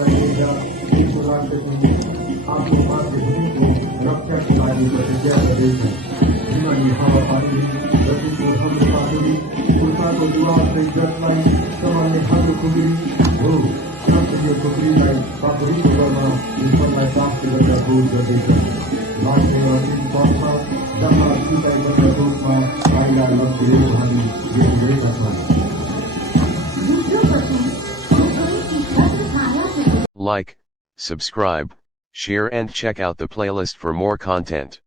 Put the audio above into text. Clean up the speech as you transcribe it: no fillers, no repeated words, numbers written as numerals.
लगेगा एक प्रकार से आपके पास रहने को रक्षा खिलाड़ी प्रतिज्ञा करेगा जिन्होंने हवा पानी गति को हम पानी उनका तो दुआ से जतलाई समाने हम कुबरी हो सब ये कुबरी लाई पापड़ी को करना ऊपर लाई पाप के लगा दूर कर देगा लाश में और इन पापा जब आप की टाइम में दूर का आईला लग गए भाई ये मेरे का Like, subscribe, share and check out the playlist for more content.